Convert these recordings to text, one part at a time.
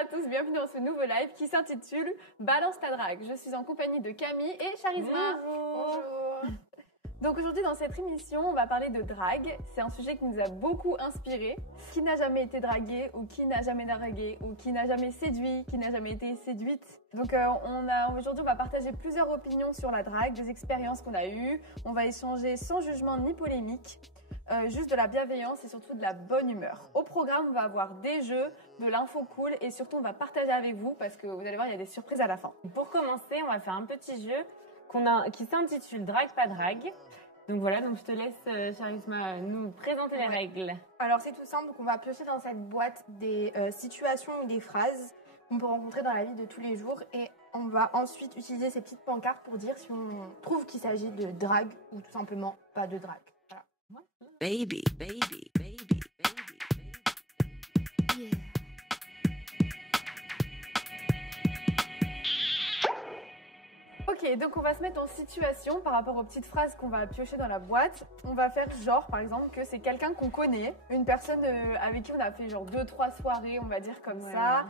à tous, bienvenue dans ce nouveau live qui s'intitule Balance ta drague. Je suis en compagnie de Camille et Charisma. Bonjour. Donc aujourd'hui dans cette émission, on va parler de drague. C'est un sujet qui nous a beaucoup inspiré. Qui n'a jamais été dragué ou qui n'a jamais dragué ou qui n'a jamais séduit, qui n'a jamais été séduite. Donc aujourd'hui on va partager plusieurs opinions sur la drague, des expériences qu'on a eues. On va échanger sans jugement ni polémique. Juste de la bienveillance et surtout de la bonne humeur. Au programme, on va avoir des jeux, de l'info cool et surtout on va partager avec vous parce que vous allez voir, il y a des surprises à la fin. Pour commencer, on va faire un petit jeu qui s'intitule Drague pas drague. Donc voilà, donc je te laisse Charisma nous présenter les règles. Alors c'est tout simple, donc on va piocher dans cette boîte des situations ou des phrases qu'on peut rencontrer dans la vie de tous les jours et on va ensuite utiliser ces petites pancartes pour dire si on trouve qu'il s'agit de drague ou tout simplement pas de drague. Voilà. Baby, baby, baby, baby, baby. Yeah. Ok, donc on va se mettre en situation par rapport aux petites phrases qu'on va piocher dans la boîte. On va faire genre, par exemple, que c'est quelqu'un qu'on connaît, une personne avec qui on a fait genre 2-3 soirées, on va dire comme ça,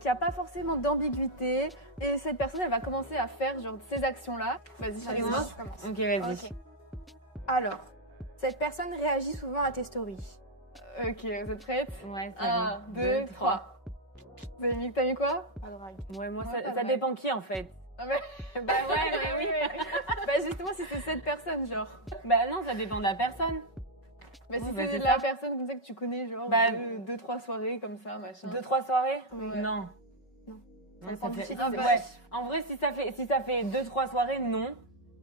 qui a pas forcément d'ambiguïté. Et cette personne, elle va commencer à faire genre ces actions-là. Vas-y, Charisma, tu commences. Ok, vas-y. Okay. Alors, cette personne réagit souvent à tes stories. Ok, vous êtes prêtes? Ouais, 1, 2, 3. Vous avez mis, t'as mis quoi? Pas de drague. Ouais, moi, Ouais, ça dépend qui en fait. Ah mais... Bah ouais, mais oui. Bah justement, si c'est cette personne, genre. Bah non, ça dépend de la personne. Bah si Oui, bah, c'est c'est la ça. personne comme ça que tu connais, genre Bah, 2-3 soirées comme ça, machin. 2-3 soirées? Ouais. Non. Non. Non, Ça ça dépend fait... du type Ah, de bah, Ouais. En vrai, si ça fait 2-3 soirées, non.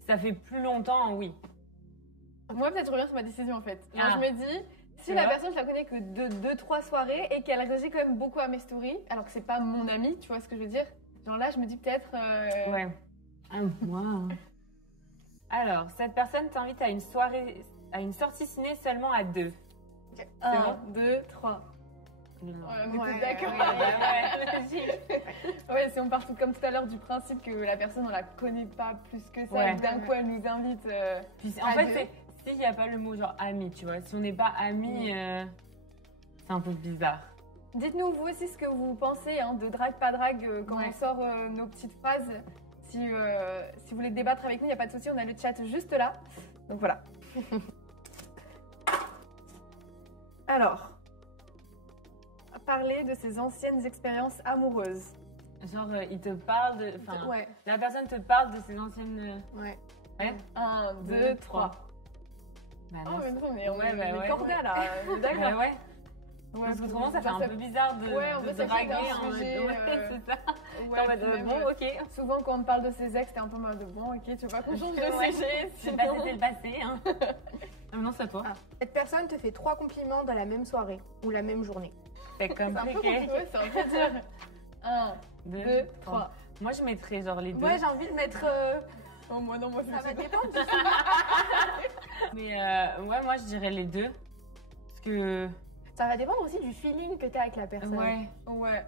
Ça fait plus longtemps, oui. Moi, peut-être je reviens sur ma décision en fait. Genre, Ah. je me dis, si Tu la vois personne, je la connais que de 2-3 soirées et qu'elle réagit quand même beaucoup à mes stories, alors que c'est pas mon ami, tu vois ce que je veux dire? Genre là, je me dis peut-être. Ouais. Wow. Alors, cette personne t'invite à une soirée, à une sortie ciné seulement à 2. 1, 2, 3. Non. On Ouais, était d'accord. Ouais, logique. Ouais, si on part tout comme tout à l'heure du principe que la personne, on la connaît pas plus que ça, Ouais. et d'un coup, elle nous invite. Puis, en à fait, deux. c'est s'il n'y a pas le mot genre ami, tu vois. Si on n'est pas amis, c'est un peu bizarre. Dites-nous vous aussi ce que vous pensez hein, de drague, pas drague, quand Ouais. on sort nos petites phrases. Si vous voulez débattre avec nous, il n'y a pas de souci, on a le chat juste là. Donc voilà. Alors, parler de ses anciennes expériences amoureuses. Genre, il te parle de. Enfin, Ouais, la personne te parle de ses anciennes. ouais. Ouais. 1, 2, Deux, 3. Bah Oh, non. mais non, mais on Ouais, est bah ouais. cordial là. Ouais, D'accord. ouais. Parce qu'autrement, ça fait un peu bizarre de, Ouais, on de peut s'acheter draguer. un en mode- sujet, Ouais, c'est ça. Ouais, En mode, puis même, bon, ok. Souvent, quand on parle de ses ex, t'es un peu en mode bon, ok, tu veux pas qu'on change de Ouais. sujet C'est sinon... le passé, c'est le passé. Hein. Ah, non, c'est à toi. Ah. Cette personne te fait 3 compliments dans la même soirée ou la même journée. C'est comme C'est un peu compliqué. compliqué, c'est un peu dur. 1, 2, 3. Moi, je mettrais genre les deux. Moi j'ai envie de mettre... Oh, moi non, moi ça c'est va dépendre. Mais ouais, moi, je dirais les deux. Parce que. Ça va dépendre aussi du feeling que t'as avec la personne. Ouais, Ouais.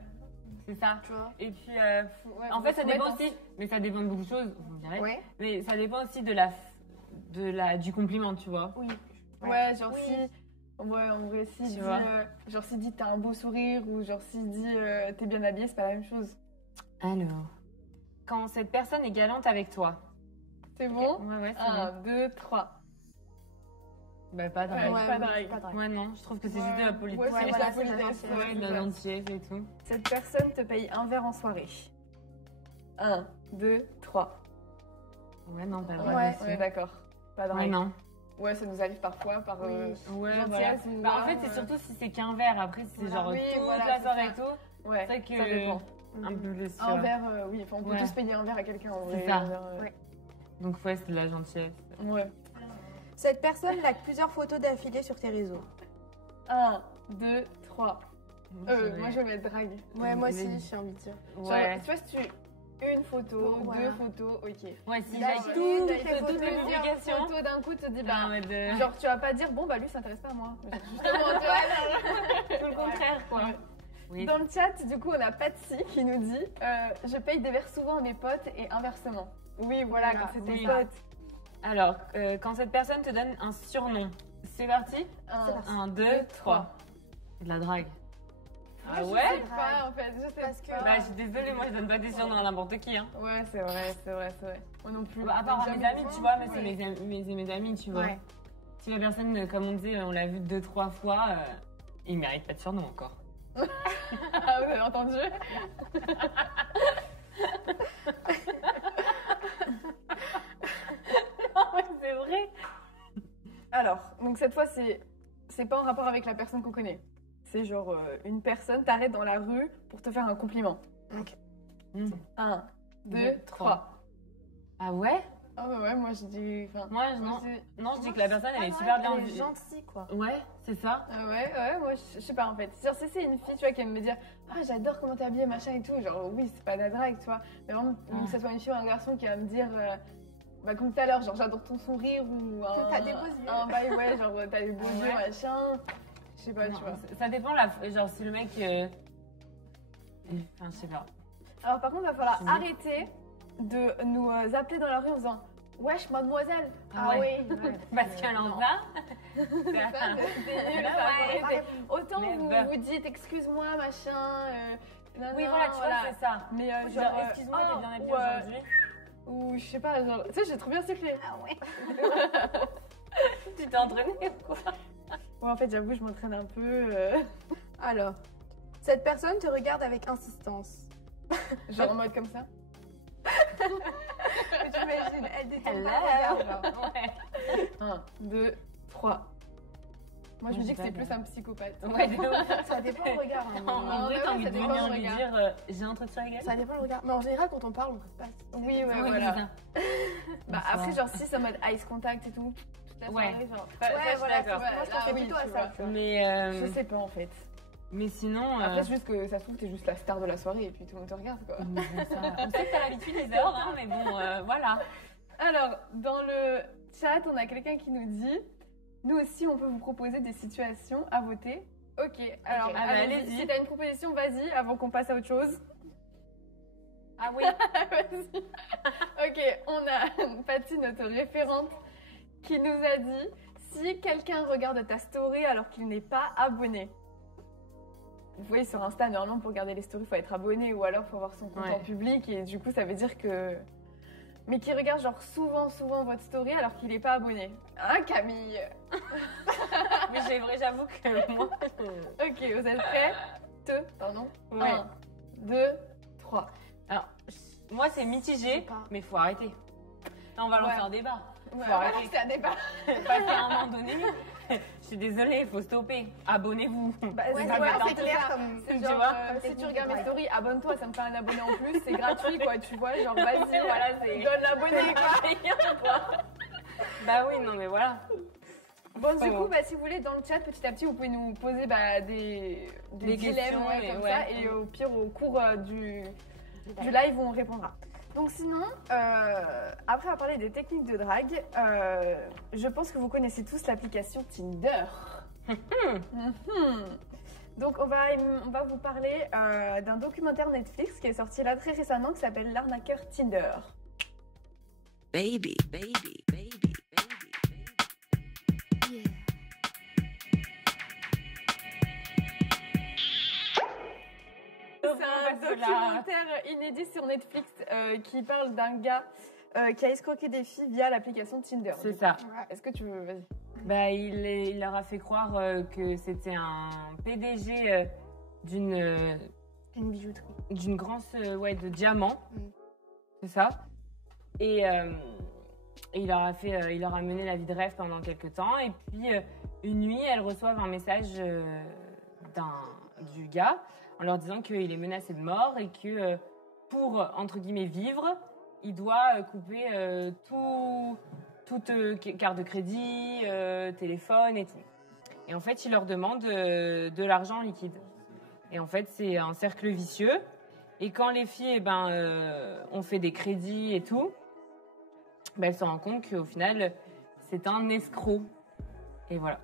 c'est ça. Tu vois. Et puis, Ouais, en fait, ça faut dépend mettre aussi. Mais ça dépend de beaucoup de choses, on dirait. Ouais. Mais ça dépend aussi du compliment, tu vois. Oui. Ouais, genre Oui. si... Ouais, en vrai, si Tu dit, vois. genre si dit t'as un beau sourire ou genre si dit t'es bien habillé, c'est pas la même chose. Alors. Quand cette personne est galante avec toi. C'est bon? Ouais, ouais, c'est 1, 2, 3. Bah, pas de Ouais, drague. pas drague. Pas drague. Ouais, non, je trouve que c'est juste de la politesse. Ouais, c'est Ouais, de la voilà, c'est de la politesse. gentillesse. Ouais, de la gentillesse et tout. Cette personne te paye un verre en soirée. 1, 2, 3. Ouais, non, pas de Ouais. drague. Ouais, d'accord. Pas de Ouais, drague. non. Ouais, ça nous arrive parfois par Oui. Ouais, voilà. gentillesse ou Bah, en pas, fait, c'est surtout si c'est qu'un verre. Après, si c'est Voilà. genre Oui, toute voilà, la c'est soirée ça. et tout. Ouais, C'est que. ça dépend. Un peu plus. Un verre, oui, enfin, on peut Ouais. tous payer un verre à quelqu'un en C'est vrai. ça. un verre, Ouais. Donc, ouais, c'est de la gentillesse. Ouais. Cette personne like plusieurs photos d'affilée sur tes réseaux. 1, 2, 3. Ouais. Moi, je vais mettre drague. Ouais, moi Les- aussi, j'ai envie de dire. Genre, Ouais. tu vois, si tu... Une photo, Voilà. 2 photos, ok. Ouais, si Là, j'ai tout, toutes les les photos, toutes les plusieurs publications. Photos d'un coup, tu te dis, Bah, en bah... mode. Genre, tu vas pas dire, bon, bah lui, ça intéresse pas à moi. Justement, tu vois. tout le contraire, quoi. Ouais. Oui. Dans le chat, du coup, on a Patsy qui nous dit je paye des verres souvent à mes potes et inversement. Oui, voilà, Voilà, quand c'est tes oui. potes. Alors, quand cette personne te donne un surnom, c'est parti. 1, 1, 2, 3. De la drague. Ah Moi, je ouais sais Je sais pas, en fait, je sais Parce que- pas. Bah, je suis désolée, moi, je donne pas des surnoms à n'importe qui. Hein. Ouais, c'est vrai, c'est vrai, c'est vrai. Moi non plus. Bah, à part à mes Jamais amis, vu. tu vois, mais c'est Ouais. mes amis, tu vois. Ouais. Si la personne, comme on disait, on l'a vu 2-3 fois, il mérite pas de surnom encore. Ah, vous avez entendu? Non, mais c'est vrai. Alors, donc cette fois, c'est pas en rapport avec la personne qu'on connaît. C'est genre une personne t'arrête dans la rue pour te faire un compliment. Hmm. 1, 2, Deux, 3. Ah ouais? Ah bah ouais, moi je dis. Enfin, Moi, non. c'est- Non, je dis que la personne, elle est Ah, super ouais, bien elle est vue. gentille, quoi. Ouais, c'est ça. Ah ouais, moi je sais pas en fait. Genre, si c'est une fille, tu vois, qui aime me dire ah, j'adore comment t'es habillée, machin et tout, genre oui, c'est pas de la drague, tu vois. Mais vraiment, que ce soit une fille ou un garçon qui va me dire. Bah, comme tout à l'heure, genre j'adore ton sourire ou un. T'as des beaux yeux. Un bail, ouais, genre t'as des beaux Ouais. yeux, machin. Je sais pas, Non, tu vois. ça dépend, genre, si le mec. Enfin, je sais pas. Alors par contre, il va falloir Oui. arrêter de nous appeler dans la rue en disant wesh, mademoiselle. Ah Ah ouais. oui. Parce qu'à non. l'envers. Ça, c'est nul, Ouais, ça, faut ouais. arrêter. Autant Mais vous bah. vous dites excuse-moi, machin. Oui, non, voilà, tu vois, c'est ça. Mais Genre, genre, excuse-moi, t'es bien habillée ou, aujourd'hui. ou je sais pas, genre, tu sais, j'ai trop bien sifflé. Ah ouais. Tu t'es entraînée ou quoi? Ouais, en fait, j'avoue, je m'entraîne un peu. Alors, cette personne te regarde avec insistance. Genre en mode comme ça. J'imagine, elle détourne Hello. pas le regard, genre. Ouais. 1, 2, 3. Moi, je me Ouais, dis que c'est c'est plus pas un psychopathe. Ouais, de ouf. Ça dépend le regard. hein, En mais- vrai, ouais, t'as envie ça de dépend venir du lui regard. dire j'ai un truc sur la gueule. Ça dépend le regard. Mais en général, quand on parle, on reste pas. Oui, ouais, Oui, voilà. c'est ça. Bah, Bonsoir. après, genre, si c'est en mode ice contact et tout, toute la Ouais. soirée, genre. Ça, je suis voilà, d'accord. c'est- moi, je pensais oui, plutôt à tu ça, vois. tu vois. Je sais pas en fait. Mais sinon. Après, c'est juste que ça se trouve, t'es juste la star de la soirée et puis tout le monde te regarde, quoi. On sait que t'as l'habitude des heures, hein, mais bon, voilà. Alors, dans le chat, on a quelqu'un qui nous dit nous aussi, on peut vous proposer des situations à voter. Ok, alors, Ah bah, allez-y. allez-y. Si t'as une proposition, vas-y, avant qu'on passe à autre chose. Ah oui. Vas-y. Ok, on a Patty, notre référente, qui nous a dit si quelqu'un regarde ta story alors qu'il n'est pas abonné. Vous voyez, sur Insta, normalement, pour regarder les stories, il faut être abonné ou alors il faut avoir son compte Ouais. en public. Et du coup, ça veut dire que. Mais qui regarde genre souvent votre story alors qu'il n'est pas abonné. Hein, Camille? Mais j'avoue que moi. Ok, vous êtes prêts? Pardon. Ouais. 1, 2, 3. Alors, moi, c'est mitigé, pas. mais faut arrêter. Là, on va lancer Ouais. un débat. Ouais, Faut arrêter. c'est un débat. Parce qu'à un moment donné, je suis désolée, il faut stopper. Abonnez-vous. Bah, Ouais, c'est c'est ça, c'est clair comme. C'est Tu genre, vois, comme si tu technique regardes de mes drague. stories, abonne-toi, ça me fait un abonné en plus, c'est gratuit quoi, tu vois, genre vas-y, Voilà, c'est- donne l'abonné quoi. Bah oui, non, mais voilà. Bon, du Oh. coup, bah, si vous voulez, dans le chat, petit à petit, vous pouvez nous poser bah, des Des dilemmes questions, ouais, et comme ouais. ça, et au pire, au cours du live, on répondra. Donc sinon, après avoir parlé des techniques de drague, je pense que vous connaissez tous l'application Tinder. Mhm. Donc on va vous parler d'un documentaire Netflix qui est sorti là très récemment qui s'appelle L'arnaqueur Tinder. Baby, baby, baby, baby, baby. Yeah. C'est un documentaire inédit sur Netflix qui parle d'un gars qui a escroqué des filles via l'application Tinder. C'est ça. Est-ce que tu veux... Vas-y. Bah, il leur a fait croire que c'était un PDG d'une Une bijouterie. d'une grande ouais, de diamants. Mm. C'est ça. Et il leur a fait, il leur a mené la vie de rêve pendant quelques temps. Et puis une nuit, elles reçoivent un message du gars en leur disant qu'il est menacé de mort et que pour entre guillemets vivre, il doit couper toute carte de crédit, téléphone et tout. Et en fait, il leur demande de l'argent liquide. Et en fait, c'est un cercle vicieux. Et quand les filles, ont fait des crédits et tout, elles se rendent compte qu'au final, c'est un escroc. Et voilà.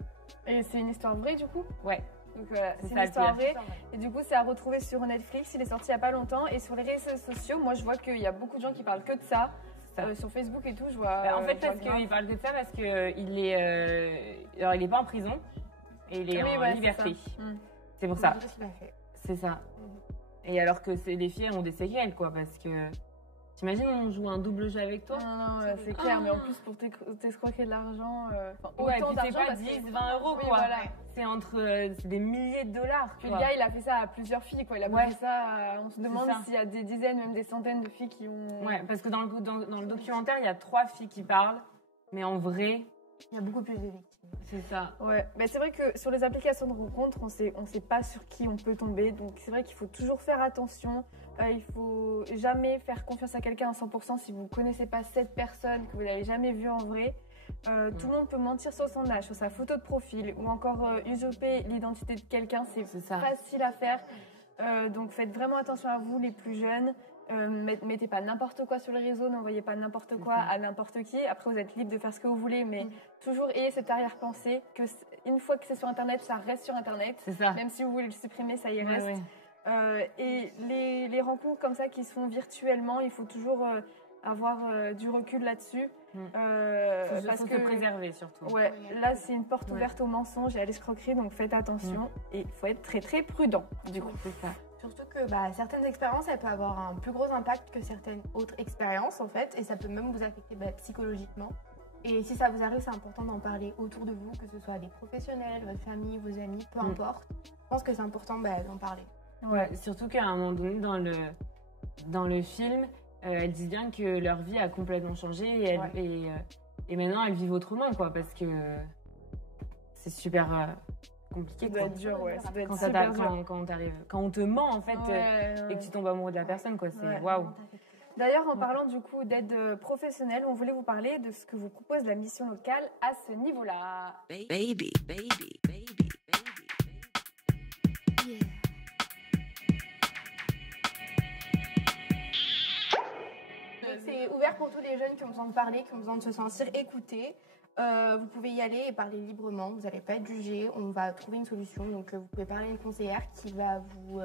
Et c'est une histoire vraie du coup? Ouais. Donc voilà, C'est c'est ça, une histoire le pire. vraie. Et du coup, c'est à retrouver sur Netflix. Il est sorti il n'y a pas longtemps. Et sur les réseaux sociaux, moi, je vois qu'il y a beaucoup de gens qui parlent que de ça. Ça. Sur Facebook et tout, je vois. En fait, je vois parce grave. qu'il parle de ça, parce qu'il est, alors il est pas en prison et il est Oui, en ouais, c'est liberté. ça. Mm. C'est pour ça. Qu'est-ce qu'il a fait? C'est ça. Et alors que les filles ont des séquelles, quoi, parce que... T'imagines, on joue un double jeu avec toi? Non, c'est clair, mais en plus pour t'escroquer de l'argent, Ouais, et autant puis c'est d'argent pas parce 10, que- 20 euros, Oui, quoi. voilà. C'est entre c'est des milliers de dollars, Puis quoi. le gars, il a fait ça à plusieurs filles, quoi. Il a pas Ouais. fait ça on se demande ça. s'il y a des dizaines, même des centaines de filles qui ont... Ouais, parce que dans le documentaire, il y a 3 filles qui parlent, mais en vrai, Il y a beaucoup plus de victimes. c'est ça. Ouais, mais c'est vrai que sur les applications de rencontres, on sait pas sur qui on peut tomber. Donc c'est vrai qu'il faut toujours faire attention. Il faut jamais faire confiance à quelqu'un à 100% si vous ne connaissez pas cette personne, que vous l'avez jamais vue en vrai. Tout le monde peut mentir sur son âge, sur sa photo de profil, ou encore usurper l'identité de quelqu'un. C'est ça. facile à faire. Donc faites vraiment attention à vous, les plus jeunes. Mettez pas n'importe quoi sur les réseaux, n'envoyez pas n'importe quoi à n'importe qui. Après, vous êtes libre de faire ce que vous voulez, mais toujours ayez cette arrière-pensée que une fois que c'est sur Internet, ça reste sur Internet. C'est ça. Même si vous voulez le supprimer, ça y Ouais, reste. ouais. Et les rencontres comme ça qui se font virtuellement, il faut toujours avoir du recul là-dessus. Faut se préserver, surtout. Ouais, là, c'est une porte Ouais. ouverte au mensonge et à l'escroquerie, donc faites attention. Et il faut être très très prudent, du coup. C'est ça. Surtout que certaines expériences, elles peuvent avoir un plus gros impact que certaines autres expériences, en fait, et ça peut même vous affecter psychologiquement. Et si ça vous arrive, c'est important d'en parler autour de vous, que ce soit des professionnels, votre famille, vos amis, peu importe. Je pense que c'est important d'en parler. Ouais, surtout qu'à un moment donné, dans le film, elles disent bien que leur vie a complètement changé et maintenant elles vivent autrement, quoi, parce que c'est super compliqué, Ça doit quoi. être dur, ouais. Ça doit être Quand, super dur. quand on te ment, en fait, Ouais, et que tu tombes amoureux de la personne, quoi, c'est Ouais. waouh. D'ailleurs, en parlant du coup d'aide professionnelle, on voulait vous parler de ce que vous propose la mission locale à ce niveau-là. Baby, baby, baby, baby. C'est ouvert pour tous les jeunes qui ont besoin de parler, qui ont besoin de se sentir écoutés. Vous pouvez y aller et parler librement, vous n'allez pas être jugé, on va trouver une solution. Donc vous pouvez parler à une conseillère qui va vous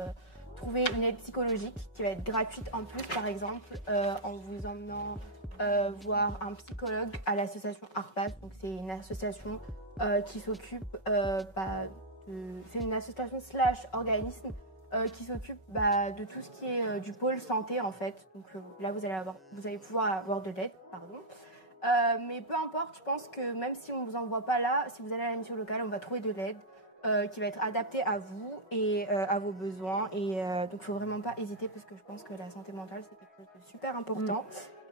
trouver une aide psychologique qui va être gratuite en plus, par exemple, en vous emmenant voir un psychologue à l'association ARPAS. Donc c'est une association qui s'occupe, c'est une association / organisme qui s'occupe de tout ce qui est du pôle santé en fait. Donc là vous allez pouvoir avoir de l'aide, pardon. Mais peu importe, je pense que même si on ne vous envoie pas là, si vous allez à la mission locale, on va trouver de l'aide qui va être adaptée à vous et à vos besoins. Et donc il ne faut vraiment pas hésiter parce que je pense que la santé mentale c'est quelque chose de super important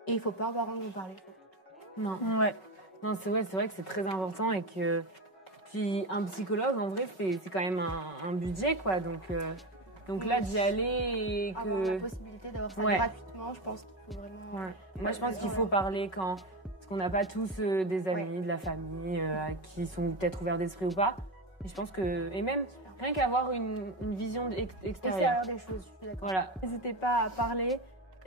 et il ne faut pas avoir honte d'en parler. Non. Ouais. Non, c'est vrai que c'est très important et que puis un psychologue en vrai c'est quand même un budget, quoi, donc là d'y aller et Avoir la que possibilité d'avoir ça Ouais. gratuitement, je pense qu'il faut vraiment. ouais. Moi je pense qu'il faut parler parce qu'on n'a pas tous des amis, de la famille qui sont peut-être ouverts d'esprit ou pas. Et je pense que et même rien qu'avoir une vision extérieure. Extérieur des choses, je suis d'accord. Voilà. N'hésitez pas à parler.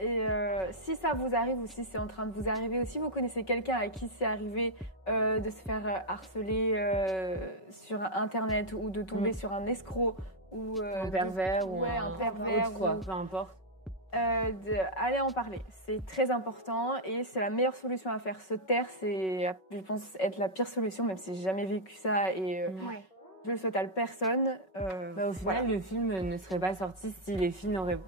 Et si ça vous arrive ou si c'est en train de vous arriver, ou si vous connaissez quelqu'un à qui c'est arrivé de se faire harceler sur Internet ou de tomber sur un escroc ou Un pervers ou un pervers autre, quoi, ou- peu importe. allez en parler. C'est très important et c'est la meilleure solution à faire. Se taire, c'est, je pense, être la pire solution, même si j'ai jamais vécu ça et Ouais. je le souhaite à personne. Au final, le film ne serait pas sorti si les filles Ouais,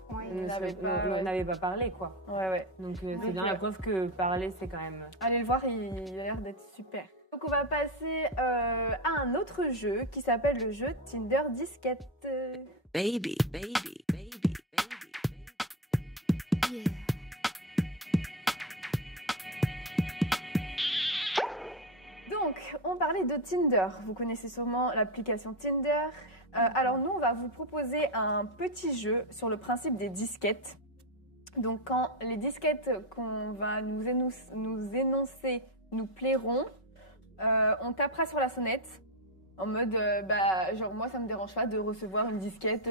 n'avaient pas parlé, quoi. Ouais. Donc c'est Donc, bien la preuve que parler, c'est quand même... Allez le voir, il a l'air d'être super. Donc on va passer à un autre jeu qui s'appelle le jeu Tinder Disquette. Baby, baby, baby, baby, baby. Donc on parlait de Tinder. Vous connaissez sûrement l'application Tinder. Alors nous, on va vous proposer un petit jeu sur le principe des disquettes. Donc quand les disquettes qu'on va nous énoncer nous plairont, on tapera sur la sonnette en mode genre moi ça me dérange pas de recevoir une disquette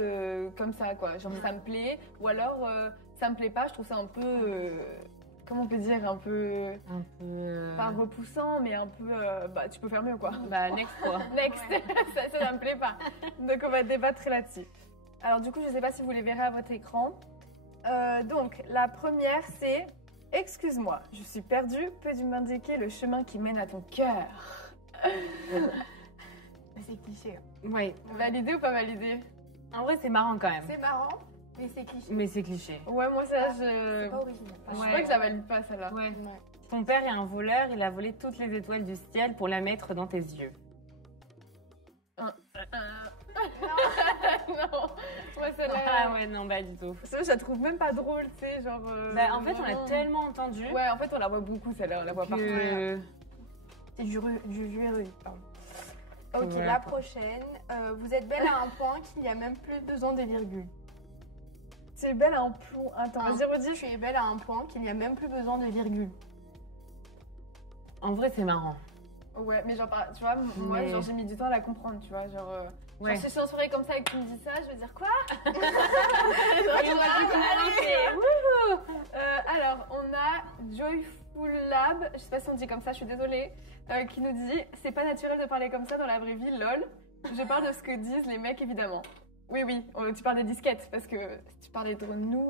comme ça quoi, genre ça me plaît, ou alors ça me plaît pas, je trouve ça un peu comment on peut dire, un peu pas repoussant mais un peu tu peux faire mieux quoi. Next, quoi. Next. ça me plaît pas. Donc on va débattre là-dessus. Alors du coup, je sais pas si vous les verrez à votre écran. Donc la première c'est: excuse-moi, je suis perdue, peux-tu m'indiquer le chemin qui mène à ton cœur? C'est cliché. Ouais. Validé ou pas validé? En vrai, c'est marrant quand même. C'est marrant, mais c'est cliché. Mais c'est cliché. Ouais, moi, ça, C'est je. pas original. Je Ouais. crois que je la valide pas, celle-là. Ouais. Ouais. Ton père est un voleur, il a volé toutes les étoiles du ciel pour la mettre dans tes yeux. Non, moi, celle-là. Ah ouais, non, pas du tout. Ça, je la trouve même pas drôle, tu sais, genre. Bah, en fait, on vraiment. l'a tellement entendu. Ouais, en fait, on la voit beaucoup, celle-là, on la voit partout. que... C'est du vieux rue, pardon. Ok, Voilà, la quoi. prochaine. Vous êtes belle à un point qu'il n'y a même plus besoin de virgule. Tu es belle à un plomb. Attends, vas-y, redis. Tu es belle à un point qu'il n'y a même plus besoin de virgule. En vrai, c'est marrant. Ouais, mais genre, tu vois, moi, Mais- genre, j'ai mis du temps à la comprendre, tu vois, genre. Ouais. Genre, si je suis en soirée comme ça et que tu me dis ça, je vais dire quoi? Et on a plus commencé. Wouhou. Alors, on a Joyful Lab, je sais pas si on dit comme ça, je suis désolée, qui nous dit c'est pas naturel de parler comme ça dans la vraie vie, lol. Je parle de ce que disent les mecs évidemment. Oui, oui, tu parles des disquettes parce que si tu parlais de nous.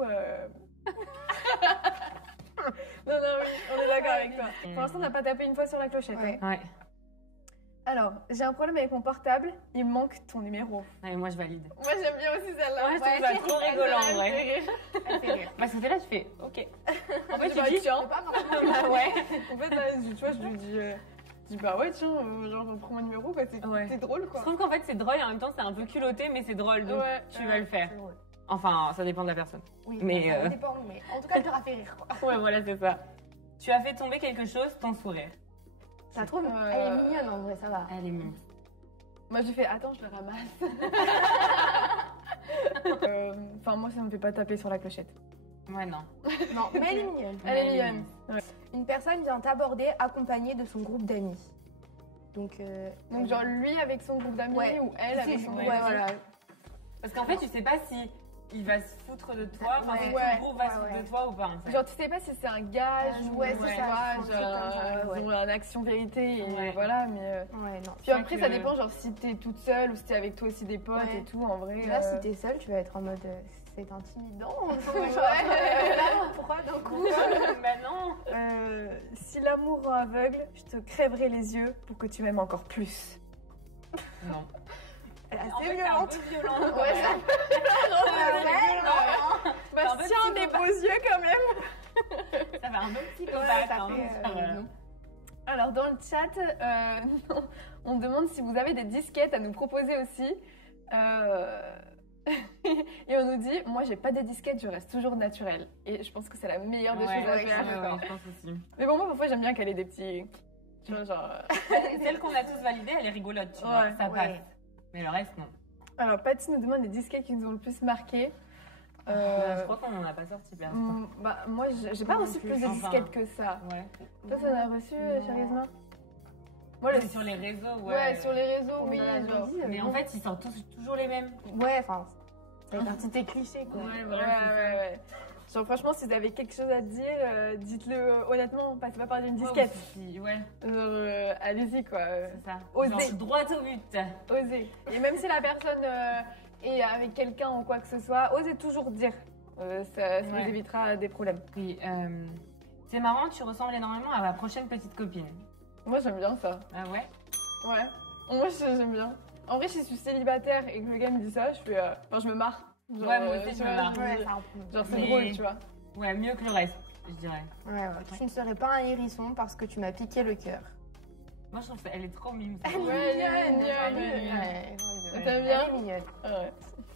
Non, oui, on est d'accord avec toi. Pour l'instant, on n'a pas tapé une fois sur la clochette. Ouais. hein. Ouais. Alors, j'ai un problème avec mon portable, il me manque ton numéro. Allez, moi, je valide. Moi, j'aime bien aussi celle-là. Ouais, je trouve ça c'est- trop elle rigolant, me en vrai. fait rire. Elle fait rire. Bah, c'était là, je fais OK. En fait, Je tu dis... tiens. C'est pas marrant. Bah ouais. En fait, tu vois, je lui dis, bah ouais, tiens, genre, prends mon numéro, quoi, c'est Ouais. c'est drôle, Je quoi. trouve qu'en fait, c'est drôle et en même temps, c'est un peu culotté, mais c'est drôle. Donc, Ouais, tu vas le faire. C'est drôle. Enfin, ça dépend de la personne. Oui, Mais, ça dépend, mais en tout cas, elle t'aura fait rire, quoi. Ouais, voilà, c'est ça. Tu as fait tomber quelque chose, ton sourire. Ça trouve, elle est mignonne en vrai, ça va. Elle est mignonne. Moi, j'ai fait, attends, je le ramasse. Enfin, moi, ça me fait pas taper sur la clochette. Ouais, non. Non, mais elle est mignonne. Elle est mignonne. Ouais. Une personne vient t'aborder accompagnée de son groupe d'amis. Donc, Donc, genre, lui avec son groupe d'amis Ouais. ou elle avec son ouais, groupe d'amis. voilà. Parce qu'en fait, tu sais pas si il va se foutre de toi, enfin, si Ouais. ton groupe va se Ouais, foutre ouais. de toi ou pas, en fait. Genre, tu sais pas si c'est un gage Un ou jouet, tu c'est vois, ça, un truc genre, comme ça, ouais. ils ont un action-vérité et Ouais. voilà, mais... Ouais, non. Puis après, que- ça dépend, genre, si t'es toute seule ou si t'es avec toi aussi des potes Ouais. et tout, en vrai... Là, si t'es seule, tu vas être en mode c'est intimidant. Ouais. Pourquoi d'un coup Bah non. Si l'amour rend aveugle, je te crèverai les yeux pour que tu m'aimes encore plus. Non. Elle est En assez fait, violente. c'est un peu violent. quand Ouais, même. Bastien a des beaux yeux quand même. Ça va un peu psychopathe. Ouais, ça hein, fait, ça va. non. Alors dans le chat, on demande si vous avez des disquettes à nous proposer aussi. Et on nous dit, moi j'ai pas de disquettes, je reste toujours naturelle. Et je pense que c'est la meilleure des Ouais, choses à ouais, faire. ouais, je pense aussi. Mais bon, moi parfois j'aime bien qu'elle ait des petits... Tu vois, genre... Celle qu'on a tous validée, elle est rigolote, tu vois. Ouais. Ça passe. Ouais. Mais le reste, non. Alors Patty nous demande les disquettes qui nous ont le plus marqué. Je crois qu'on en a pas sorti, bien. Bah, moi j'ai pas Moi reçu non plus. plus de Enfin, disquettes que ça. Ouais. Toi, ça en a reçu, Non. chérie Esma? Moi, Mais sur les réseaux, ouais. Ouais, sur les réseaux, oui. dans la vraie Genre... vie, Mais en fait, ils sortent tous toujours les mêmes. Ouais, enfin, ça fait partie de tes clichés, quoi. Ouais, Ouais, voilà. ouais. Genre, franchement, si vous avez quelque chose à dire, dites-le honnêtement, passez pas par une disquette. Ouais, Genre, allez-y, quoi. c'est ça. Osez. Genre, droit au but. Osez. Et même si la personne est avec quelqu'un ou quoi que ce soit, osez toujours dire. Ça vous Ouais. évitera des problèmes. Oui, c'est marrant, tu ressembles énormément à ma prochaine petite copine. Moi, j'aime bien ça. Ah ouais? Ouais. Moi, j'aime bien. En vrai, si je suis célibataire et que le gars me dit ça, je fais. Enfin, je me marre. Genre, Ouais, moi aussi, tu je me vois, marre. je me Ouais, dis- ça en prend. Genre, c'est Mais- drôle, tu vois. Ouais, mieux que le reste, je dirais. Ouais, tu ne serais pas un hérisson parce que tu m'as piqué le cœur. Moi, je trouve qu'elle est trop mime. Ouais, elle est mignonne. Elle est mignonne. Ouais. T'aimes bien? Elle est mignonne.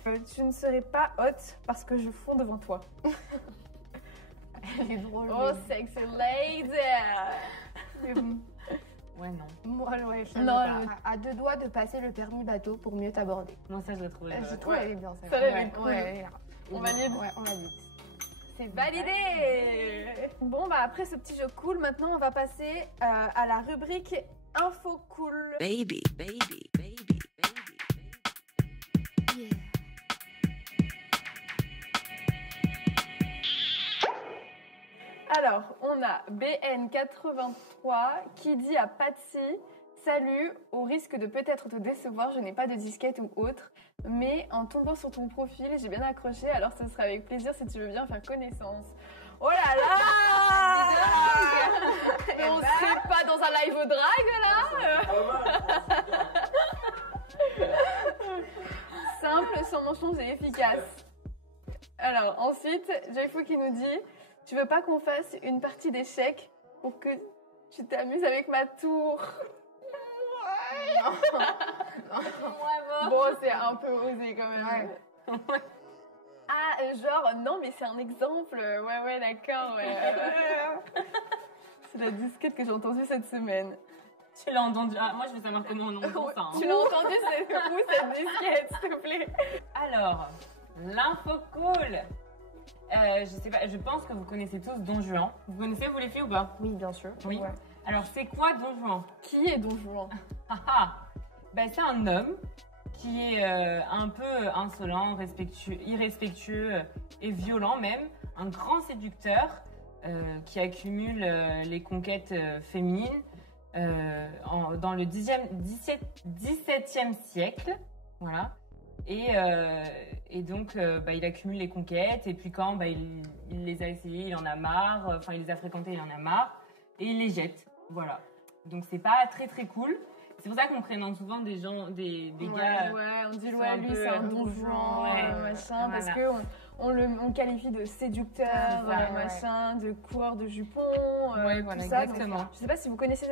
Ouais. Tu ne serais pas haute parce que je fonds devant toi. Elle est drôle. Oh, sexy lady! mais bon. Ouais, non. Moi, ouais, je Non, savais pas. À deux doigts de passer le permis bateau pour mieux t'aborder. Moi, ça, je la trouve Je rigolote. trouve Ouais. elle est bien, Ça, elle est ouais, cool. ouais. On valide? Ouais, on valide. C'est validé! Bon, bah après ce petit jeu cool, maintenant on va passer à la rubrique Info cool. Baby, baby, baby, baby, baby. Yeah. Alors, on a BN83 qui dit à Patsy: Salut, au risque de peut-être te décevoir, je n'ai pas de disquette ou autre, mais en tombant sur ton profil, j'ai bien accroché, alors ce sera avec plaisir si tu veux bien faire connaissance. Oh là là! Mais on serait pas dans un live drag là? Ça simple, sans mensonge et efficace. Alors, ensuite, Joyful qui nous dit « Tu veux pas qu'on fasse une partie d'échecs pour que tu t'amuses avec ma tour ?» Bon, c'est un peu osé quand même. Ouais. Ah, genre, non, mais c'est un exemple. Ouais, d'accord. Ouais. C'est la disquette que j'ai entendue cette semaine. Tu l'as entendu. Ah, moi, je veux savoir comment on entend ça. hein. Tu l'as entendu, c'est où cette disquette, s'il te plaît? Alors, l'info cool. Je sais pas, je pense que vous connaissez tous Don Juan. Vous connaissez, vous les filles, ou pas? Oui, bien sûr. Oui. Ouais. Alors, c'est quoi Don Juan? Qui est Don Juan? Ah ah. Ben, c'est un homme qui est un peu insolent, irrespectueux et violent même. Un grand séducteur qui accumule les conquêtes féminines dans le 17e siècle. Voilà. Et donc, il accumule les conquêtes. Et puis quand il les a essayées, il en a marre. Enfin, il les a fréquentées, il en a marre. Et il les jette. Voilà. Donc, c'est pas très très cool. C'est pour ça qu'on prénomme souvent des gens, des gars. Ouais, on dit, sont ouais, un lui, peu, c'est un Don Juan, ouais, machin, voilà. parce qu'on le qualifie de séducteur, C'est ça, machin, de coureur de jupons, Ouais, voilà, tout ça. exactement. Donc, je sais pas si vous connaissez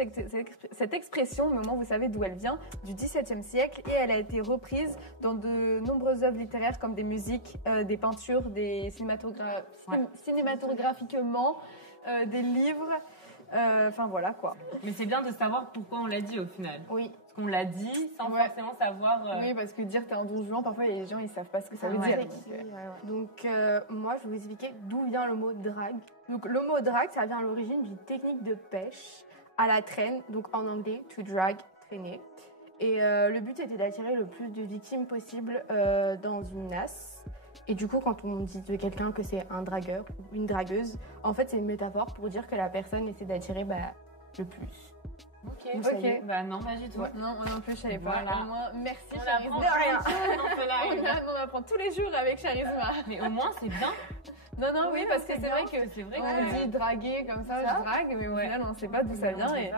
cette expression, mais au moins vous savez d'où elle vient, du XVIIe siècle, et elle a été reprise dans de nombreuses œuvres littéraires comme des musiques, des peintures, des cinématographiquement, des livres. Enfin voilà quoi. Mais c'est bien de savoir pourquoi on l'a dit au final. Oui. Parce qu'on l'a dit sans Ouais. forcément savoir. Oui, parce que dire t'es un Don Juan, parfois les gens ils savent pas ce que ça veut Ouais. dire. Donc, moi, je vais vous expliquer d'où vient le mot drague. Donc, le mot drague, ça vient à l'origine d'une technique de pêche à la traîne, donc en anglais, to drag, traîner. Et le but était d'attirer le plus de victimes possible dans une nasse. Et du coup, quand on dit de quelqu'un que c'est un dragueur ou une dragueuse, en fait, c'est une métaphore pour dire que la personne essaie d'attirer le plus. Ok, Vous saviez. Bah non, pas du tout. Ouais. Non, moi non plus je savais pas. Voilà. Au moins, merci On Charisma. apprend rien. On apprend tous les jours avec Charisma. Mais au moins, c'est bien. Non, oui, parce que c'est c'est vrai bien, que C'est vrai on que. dit draguer comme ça, Ça. je drague, mais au final on ne sait pas d'où ça vient et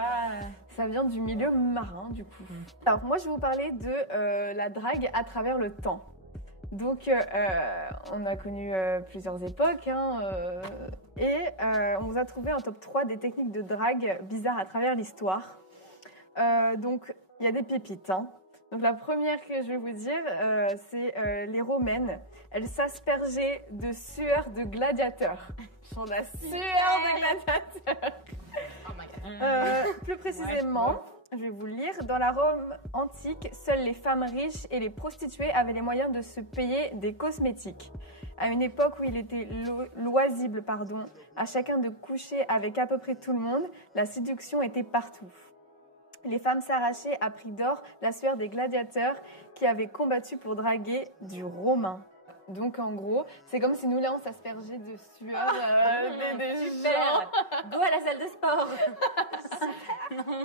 ça vient du milieu marin du coup. Alors moi je vais vous parler de la drague à travers le temps. Donc on a connu plusieurs époques et on vous a trouvé un top 3 des techniques de drague bizarres à travers l'histoire. Donc il y a des pépites. Donc la première que je vais vous dire, c'est les Romaines. Elles s'aspergeaient de sueur de gladiateurs. Sur la sueur de gladiateurs. Plus précisément, je vais vous lire, dans la Rome antique, seules les femmes riches et les prostituées avaient les moyens de se payer des cosmétiques. À une époque où il était loisible à chacun de coucher avec à peu près tout le monde, la séduction était partout. Les femmes s'arrachaient à prix d'or la sueur des gladiateurs qui avaient combattu pour draguer du Romain. Donc en gros, c'est comme si nous là on s'aspergeait de sueur des gens. Go à la salle de sport.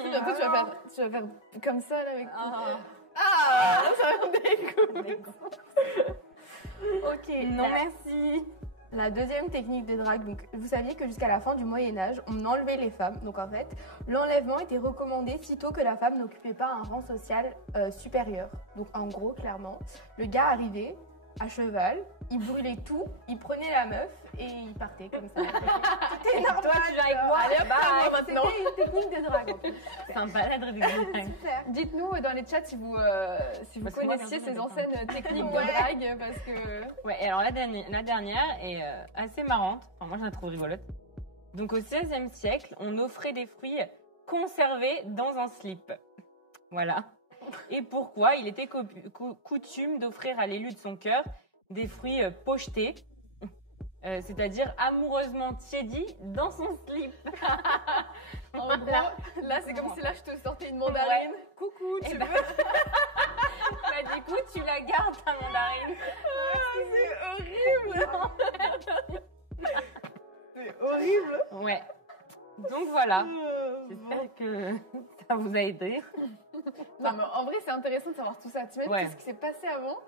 Bientôt, tu vas faire comme ça là avec. Ah. Ça me dégoûte. Ok, Non, merci. La deuxième technique de drague, donc vous saviez que jusqu'à la fin du Moyen-Âge, on enlevait les femmes. Donc en fait, l'enlèvement était recommandé sitôt que la femme n'occupait pas un rang social supérieur. Donc en gros, clairement, le gars arrivait à cheval, il brûlait tout, il prenait la meuf et il partait comme ça. C'était normal. Toi, tu vas avec moi. Allez, hop, Bye. moi, maintenant. C'était une technique de drague en plus. Sympa la drague. Super. Dites-nous dans les chats si vous Parce que moi, connaissiez perso, ces j'ai anciennes techniques de Ouais. drague parce que. Ouais, et alors la dernière est assez marrante. Enfin, moi, je la trouve rigolote. Donc, au XVIe siècle, on offrait des fruits conservés dans un slip. Voilà. Et pourquoi il était coutume d'offrir à l'élu de son cœur des fruits pochetés, c'est-à-dire amoureusement tiédis dans son slip. En gros, là c'est comme si là je te sortais une mandarine. Ouais. Coucou, Eh tu ben, veux. Bah, du coup, tu la gardes, ta mandarine. C'est horrible. C'est horrible. Ouais. Donc voilà. J'espère que ça vous a aidé. Non, mais en vrai, c'est intéressant de savoir tout ça. Tu imagines Ouais. tout ce qui s'est passé avant.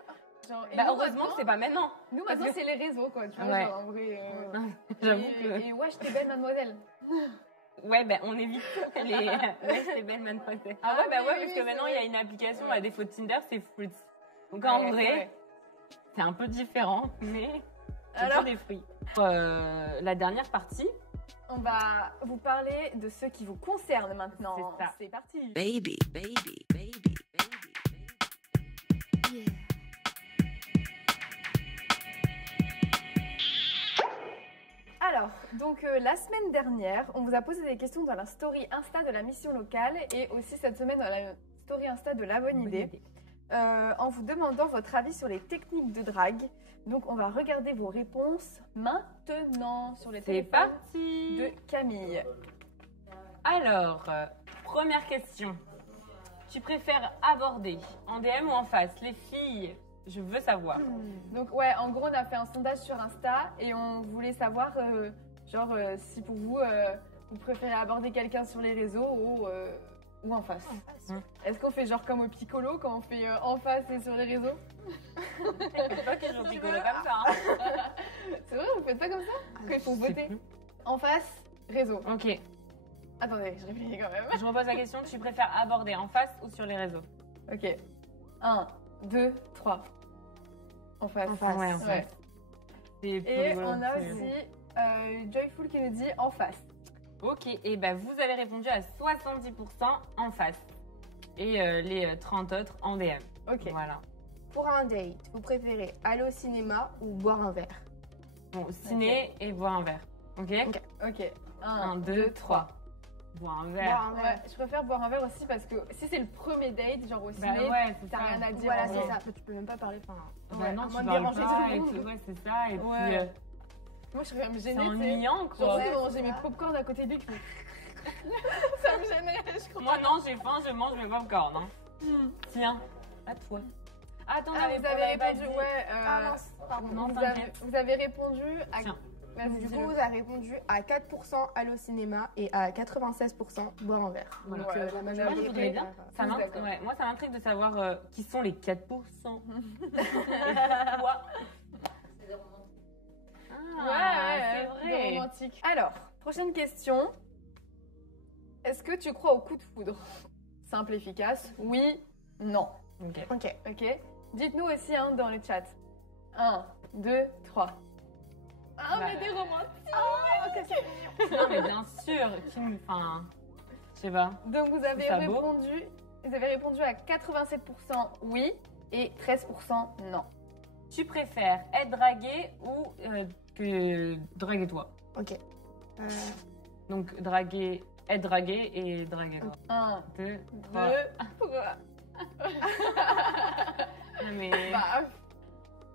Genre, et Bah, nous, heureusement que c'est maintenant- pas maintenant. Nous, parce maintenant, que- c'est les réseaux, quoi. Tu vois, Ouais. genre, en vrai. J'avoue et, que. Et wesh, t'es belle, mademoiselle. Ouais, ben on évite les. Ouais, c'est belle mademoiselle. Ah ouais, Ah bah oui, ouais, oui, parce oui, que maintenant c'est il y a vrai. une application à défaut de Tinder, c'est Fruits. Donc en Ouais, vrai, c'est un peu différent, mais c'est Alors, toujours des fruits. La dernière partie, on va vous parler de ceux qui vous concernent maintenant. C'est ça. C'est parti. Baby, baby, baby, baby, baby. Yeah. Alors, donc la semaine dernière, on vous a posé des questions dans la story Insta de la mission locale et aussi cette semaine dans la story Insta de la bonne idée. En vous demandant votre avis sur les techniques de drague. Donc, on va regarder vos réponses maintenant sur les C'est téléphones parti. de Camille. Alors, première question. Tu préfères aborder en DM ou en face? Les filles, je veux savoir. Donc, ouais, en gros, on a fait un sondage sur Insta et on voulait savoir, si pour vous, vous préférez aborder quelqu'un sur les réseaux ou en face. Est-ce qu'on fait genre comme au Piccolo quand on fait en face et sur les réseaux? C'est pas que je rigole comme ça. Hein. C'est vrai, vous faites pas comme ça? Quand il faut Je sais voter. plus. En face, réseau. Ok, Attendez, je réfléchis quand même. je repose la question. Tu préfères aborder en face ou sur les réseaux? Ok. 1, 2, 3. En face. En face. Ouais, en Ouais. face. C'est plus Et rigolo, on a c'est- aussi Joyful qui nous dit en face. Ok, et ben vous avez répondu à 70% en face. Et les 30 autres en DM. Ok. Voilà. Pour un date, vous préférez aller au cinéma ou boire un verre? Bon, ciné et boire un verre. Ok, Ok. Ok. 1, 1, 2, 3. Boire un verre. Boire un Ouais, verre. je préfère boire un verre aussi parce que si c'est le premier date, genre au Bah ciné, ouais, c'est t'as ça. rien à dire. Voilà, en c'est vrai. ça. Tu peux même pas parler. Enfin, Bah Ouais, non, à tu moins de parles déranger pas tout le et monde. tout, ouais, c'est ça. Et Ouais. puis, Moi, je serais même c'est gênée. tu sais. ennuyant, Genre, quoi. si Ouais, manger c'est mes ça. popcorn à côté de lui, ça me gênerait, je crois. Moi, non, j'ai faim, je mange mes popcorn. Hein. Tiens, à toi. Attends, Ah, vous avez pas répondu, dit. ouais. Ah mince, pardon. Non, vous, avez, t'inquiète. vous avez répondu à. Tiens. Vas-y, Du coup, dis-le. vous avez répondu à 4% aller au cinéma et à 96% boire un verre. Voilà. Donc, Ouais, la moi, majorité. je voudrais bien. Ça Tous m'intrigue, d'accord. ouais, moi, ça m'intrigue de savoir qui sont les 4%. Et pourquoi Ouais, c'est de vrai. romantique. Alors, prochaine question. Est-ce que tu crois au coup de foudre? Simple, efficace. Oui, non. Ok. Ok. Ok. Dites-nous aussi hein, dans le chat. 1, 2, 3. Ah, Bah, mais des romantiques. Non, mais bien sûr, enfin, je sais pas. Donc vous avez ça beau. répondu à 87% oui et 13% non. Tu préfères être dragué ou que draguer toi? Ok. Donc être dragué et draguer toi. 1, 2, 2, 3. 3. Non, mais... Bah,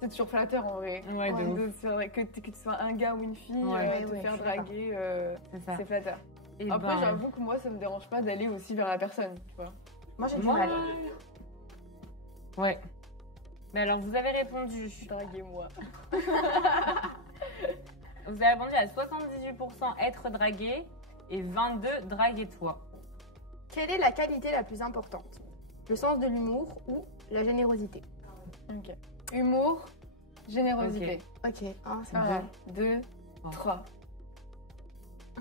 c'est toujours flatteur en vrai. ouais, de ouf. C'est vrai que tu sois un gars ou une fille, Ouais. te Ouais, faire je suis d'accord. draguer, C'est ça. c'est flatteur. Et Après, ben, j'avoue que moi, ça me dérange pas d'aller aussi vers la personne, tu vois. Moi, j'ai du moi- mal. Ouais. Mais alors, vous avez répondu. Draguez-moi. Vous avez répondu à 78% être dragué et 22 draguer toi. Quelle est la qualité la plus importante? Le sens de l'humour ou la générosité? Ok. Humour, générosité. Ok. Ah, c'est 1, 2, Oh. 3. Ah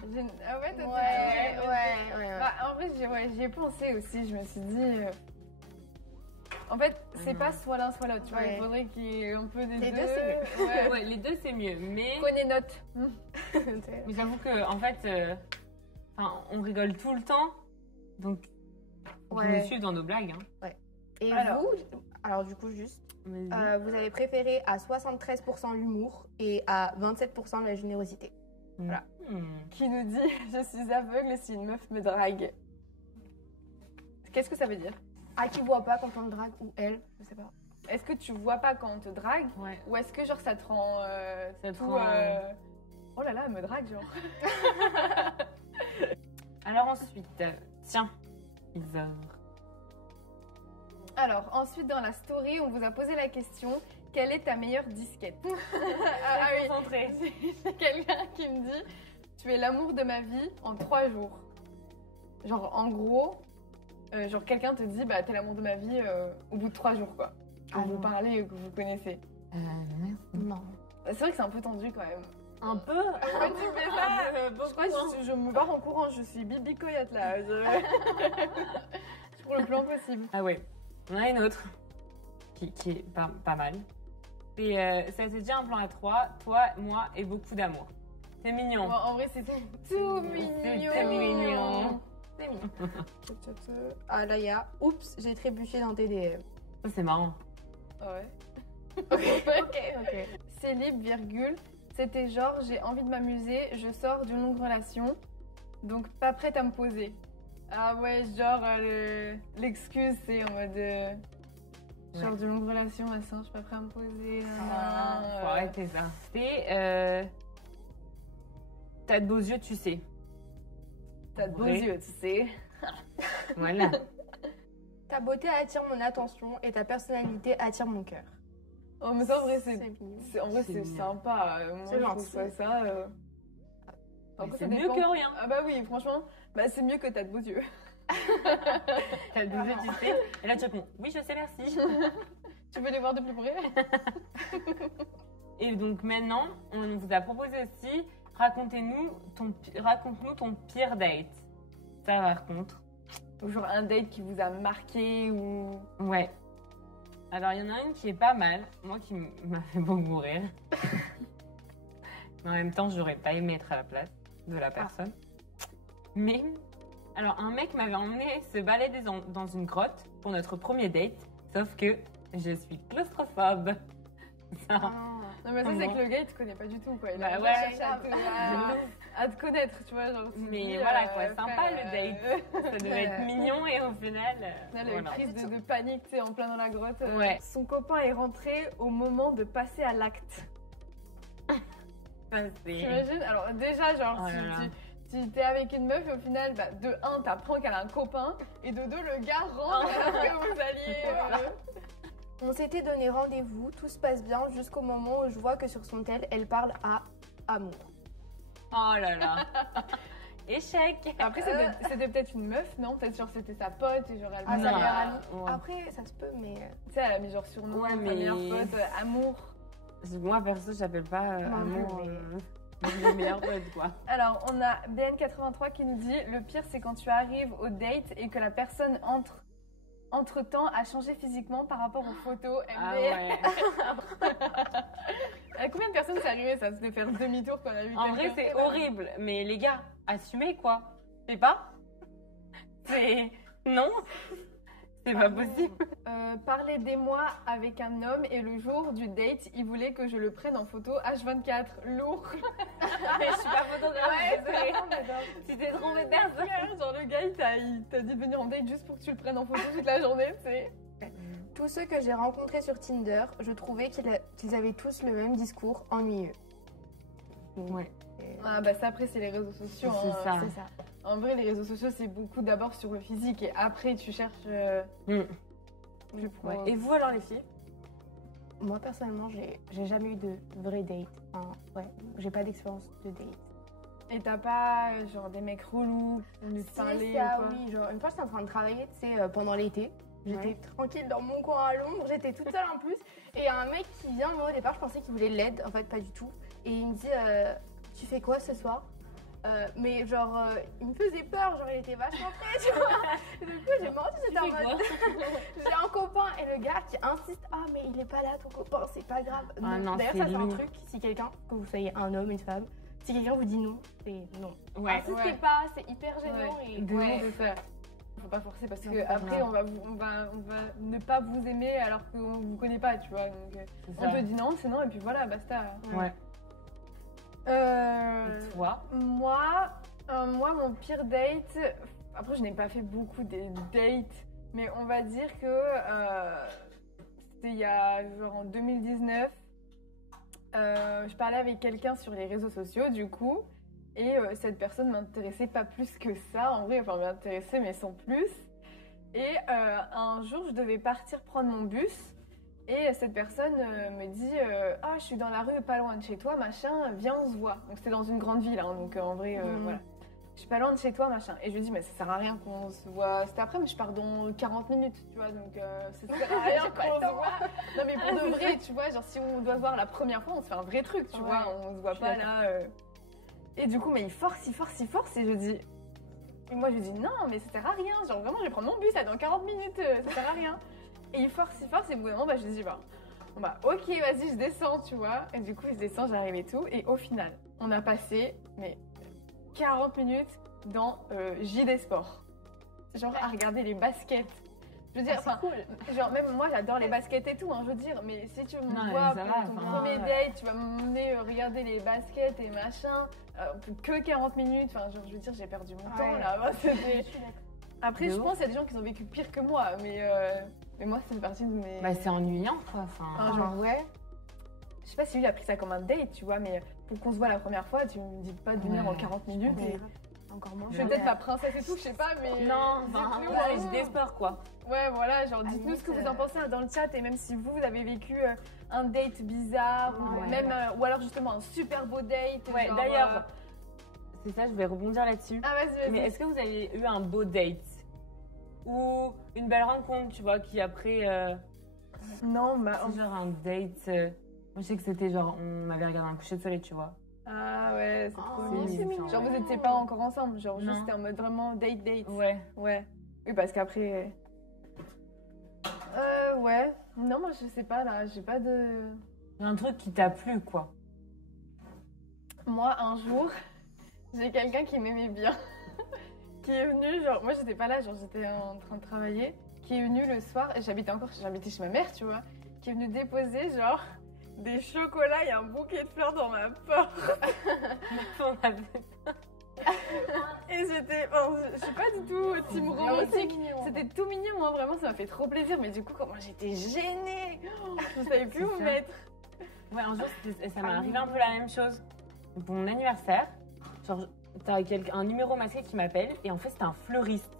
ouais, t'as ouais. Bah, en vrai, j'y ai pensé aussi. Je me suis dit. En fait, c'est pas soit l'un soit l'autre. Tu vois, Ouais. il faudrait qu'il y ait un peu des Les deux. deux, c'est mieux. Ouais. Ouais, les deux c'est mieux, mais Prenez note. mais j'avoue que en fait, enfin, on rigole tout le temps, donc vous Ouais. nous suivez dans nos blagues. Hein. Et Alors. vous, alors du coup, juste, Vas-y. vous avez préféré à 73% l'humour et à 27% la générosité. voilà. Qui nous dit je suis aveugle si une meuf me drague. Qu'est-ce que ça veut dire? Ah, qui voit pas quand on le drague ou elle, je sais pas. Est-ce que tu vois pas quand on te drague Ouais. ou est-ce que genre ça te rend Ça te tout rend, Oh là là, elle me drague genre. Alors ensuite, tiens, Isor. Alors ensuite dans la story, on vous a posé la question quelle est ta meilleure disquette? Ah oui, Concentré. j'ai quelqu'un qui me dit tu es l'amour de ma vie en 3 jours. Genre en gros, genre quelqu'un te dit bah t'es l'amour de ma vie au bout de 3 jours quoi. Que Ah vous non. parlez, que vous connaissez. Merci. Non. C'est vrai que c'est un peu tendu quand même. Un peu. Pourquoi tu fais ça? Beaucoup, Je crois que je me barre en courant, je suis Bibi Coyote là. Pour le plan possible. Ah ouais. On a une autre qui est pas mal. Ça c'est déjà un plan à 3, toi, moi et beaucoup d'amour. C'est mignon. Bon, en vrai, c'est tout C'est mignon. très mignon. C'est mignon. Ah là, il y a. Oups, j'ai trébuché dans tes DM. Ça c'est marrant. Ouais. Ok. C'est libre, virgule. C'était genre, j'ai envie de m'amuser, je sors d'une longue relation, donc pas prête à me poser. Ah ouais, genre, l'excuse, c'est en mode. Genre d'une longue relation, machin, je suis pas prête à me poser. Faut arrêter ça. T'as de beaux yeux, tu sais. T'as de beaux Ouais. yeux, tu sais. Voilà. Ta beauté attire mon attention et ta personnalité attire mon cœur. Oh, mais ça, en vrai, C'est mignon. en vrai, c'est mignon. sympa. Moi, C'est je gentil. trouve ça. Mais Après, c'est ça mieux dépend. que rien. Ah bah oui, franchement, bah c'est mieux que t'as de beaux yeux. T'as de beaux yeux, tu sais. Et là tu réponds, oui je sais, merci. Tu veux les voir de plus près? Et donc maintenant, on vous a proposé aussi, raconte-nous ton pire date. Ça par contre. Ou genre un date qui vous a marqué ou. Ouais. Alors, il y en a une qui est pas mal, moi qui m'a fait beaucoup rire. Mais en même temps, j'aurais pas aimé être à la place de la personne. Mais, alors, un mec m'avait emmené se balader dans une grotte pour notre premier date, sauf que je suis claustrophobe. Ça, Non, mais ça, c'est Comment que le gars, il te connaît pas du tout, quoi. Il Bah a ouais, cherché à te connaître, tu vois. Genre, tu te Mais dis, voilà, quoi, sympa, frère, le ça devait être mignon et au final, Là, la voilà. crise de panique, tu sais, en plein dans la grotte. Ouais. Son copain est rentré au moment de passer à l'acte. Ça, c'est- T'imagines? Alors, déjà, genre, Oh là là. si t'es avec une meuf et au final, bah, de 1, t'apprends qu'elle a un copain, et de 2, le gars rentre alors que vous alliez. On s'était donné rendez-vous, tout se passe bien jusqu'au moment où je vois que sur son tel, elle parle à amour. Oh là là. Échec. Après, c'était peut-être une meuf, non? Peut-être genre c'était sa pote et genre elle Ah, Non. sa meilleure amie. Ouais. Après, ça se peut, mais. Tu sais, elle a mis genre surnom, Ouais, sa mais- meilleure pote, amour. Moi, perso, j'appelle pas Moi, amour mais- mes meilleurs potes, quoi. Alors, on a BN83 qui nous dit le pire, c'est quand tu arrives au date et que la personne entre-temps a changé physiquement par rapport aux photos. Ah MD. ouais. À combien de personnes c'est arrivé ça, de faire demi-tour quand on a vu En vrai, quelqu'un? c'est horrible. Mais les gars, assumez, quoi. C'est pas C'est... Non. C'est pas possible. Parler des mois avec un homme et le jour du date, il voulait que je le prenne en photo H24. Lourd. Mais je suis pas photographe, désolée. c'est Tu t'es trompée de personne. Genre le gars, il t'a dit de venir en date juste pour que tu le prennes en photo toute la journée, tu sais. Tous ceux que j'ai rencontrés sur Tinder, je trouvais qu'ils avaient tous le même discours ennuyeux. Ouais. Et- Ah bah ça après c'est les réseaux sociaux. C'est hein. ça. C'est ça. En vrai les réseaux sociaux c'est beaucoup d'abord sur le physique et après tu cherches plus pour... Ouais. Et vous alors les filles? Moi, personnellement, j'ai jamais eu de vrai date. Enfin, ouais, j'ai pas d'expérience de date. Et t'as pas genre des mecs relous qui ont te Si, parler ça, ou quoi? oui. Genre, une fois, j'étais en train de travailler, tu sais, pendant l'été. J'étais Ouais. tranquille dans mon coin à Londres, j'étais toute seule en plus. Et il y a un mec qui vient, moi au départ, je pensais qu'il voulait l'aide, en fait, pas du tout. Et il me dit tu fais quoi ce soir Mais genre, il me faisait peur, genre, il était vachement prêt, tu vois. Et du coup, j'ai menti, j'étais en mode j'ai un copain. Et le gars qui insiste ah, mais il est pas là, ton copain, c'est pas grave. Ah non, D'ailleurs, c'est ça, c'est un lourd. truc, si quelqu'un, que vous soyez un homme, une femme, si quelqu'un vous dit non, c'est non. Ouais. Insistez ouais. pas, c'est hyper gênant. Ouais. Et... De Ouais. ouf, c'est ça. Faut pas forcer parce Non, que c'est pas après grave. on va ne pas vous aimer alors qu'on vous connaît pas, tu vois. Donc C'est on ça. te dit non, c'est non et puis voilà, basta. Ouais. Euh, Et toi? moi, mon pire date, après je n'ai pas fait beaucoup de dates, mais on va dire que c'était il y a genre en 2019. Je parlais avec quelqu'un sur les réseaux sociaux du coup, et cette personne m'intéressait pas plus que ça, en vrai, enfin m'intéressait mais sans plus. Et un jour, je devais partir prendre mon bus. Et cette personne me dit ah, je suis dans la rue pas loin de chez toi, machin, viens, on se voit. Donc c'était dans une grande ville, hein, donc en vrai, voilà. Je suis pas loin de chez toi, machin. Et je lui dis, mais ça sert à rien qu'on se voit cet après, mais je pars dans 40 minutes, tu vois, donc ça sert à rien qu'on se voit. Non, mais pour de vrai, tu vois, genre si on doit se voir la première fois, on se fait un vrai truc, tu Ouais, vois, on se voit je suis pas là. Et du coup, mais il force, et je dis. Et moi, je lui dis, non, mais ça sert à rien, genre vraiment, je vais prendre mon bus, là, dans 40 minutes, ça sert à rien. Et il force, et au bout d'un moment, bah, je lui dis, bah, Bon bah ok, vas-y, je descends, tu vois. Et du coup, je descends, j'arrive et tout. Et au final, on a passé, mais 40 minutes dans JD Sport. Genre à regarder les baskets. Je veux dire, c'est cool. genre même moi j'adore les baskets et tout, hein, je veux dire, mais si tu me Non, vois ça pour va, ton enfin, premier ouais. date, tu vas m'emmener regarder les baskets et machin, pour que 40 minutes, enfin genre je veux dire j'ai perdu mon temps Ouais. là. Enfin, c'était- Je suis d'accord. Après De je ouf. pense qu'il y a des gens qui ont vécu pire que moi, mais moi c'est partie de mes... Bah, c'est ennuyant, quoi. Enfin, Enfin, genre, ouais. je sais pas si lui a pris ça comme un date, tu vois, mais pour qu'on se voit la première fois, tu me dis pas de venir Ouais, en 40 minutes. Mais Et... encore moins. Je suis peut-être ma princesse et tout, je sais pas, mais... non, enfin, dites-nous, ouais, hein. JD Sport, quoi. Ouais, voilà, genre À dites-nous limite, ce que vous en pensez dans le chat et même si vous avez vécu un date bizarre ou Ouais, même ouais. ou alors justement un super beau date. Ouais, genre, d'ailleurs, c'est ça, je vais rebondir là-dessus. Ah vas-y, vas-y. Mais est-ce que vous avez eu un beau date ou une belle rencontre, tu vois, qui après, Non, bah... c'est genre un date. Moi, je sais que c'était genre, on avait regardé un coucher de soleil, tu vois. Ah ouais, c'est trop Oh, mignon. c'est mignon. Genre vous étiez pas encore ensemble, genre Non. juste en mode vraiment date. Ouais. Ouais. Oui, parce qu'après... ouais. Non, moi je sais pas là, j'ai pas de... Un truc qui t'a plu, quoi. Moi, un jour, j'ai quelqu'un qui m'aimait bien, qui est venu, genre, moi j'étais pas là, genre j'étais en train de travailler, qui est venu le soir, et j'habitais chez ma mère, tu vois, qui est venu déposer, genre, des chocolats et un bouquet de fleurs dans ma porte. On avait- Et j'étais, enfin, je suis pas du tout team romantique. mignon. C'était tout mignon, moi vraiment, ça m'a fait trop plaisir, mais du coup, comment j'étais gênée, je savais plus C'est où ça. mettre. Ouais, un jour, ça m'est arrivé un peu la même chose. Pour mon anniversaire, genre, t'as un numéro masqué qui m'appelle, et en fait, c'était un fleuriste.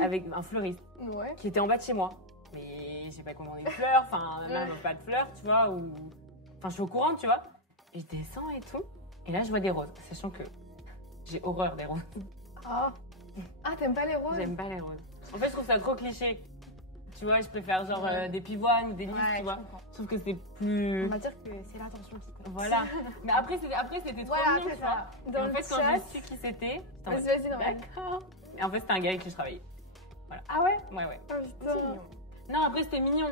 Avec un fleuriste Ouais. qui était en bas de chez moi. Mais j'ai pas commandé de fleurs, enfin, même pas de fleurs, tu vois, ou. Enfin, je suis au courant, tu vois. Et je descends et tout, et là, je vois des roses, sachant que j'ai horreur des roses. Ah. Ah, t'aimes pas les roses? J'aime pas les roses. En fait, je trouve ça trop cliché. Tu vois, je préfère genre des pivoines ou des lys, Ouais, tu vois. je comprends. Je trouve que c'est On plus. va dire que c'est l'attention qui compte. Voilà. Mais après, c'était trop Voilà, mignon, c'est tu vois. ça. Et Dans en le fait, quand chat... j'ai su qui c'était, j'étais en mode, Vas-y, non, mais- d'accord. Et en fait, c'était un gars avec qui je travaillais. Ah ouais? Ouais, ouais. Oh C'est putain. mignon. Non, après, c'était mignon.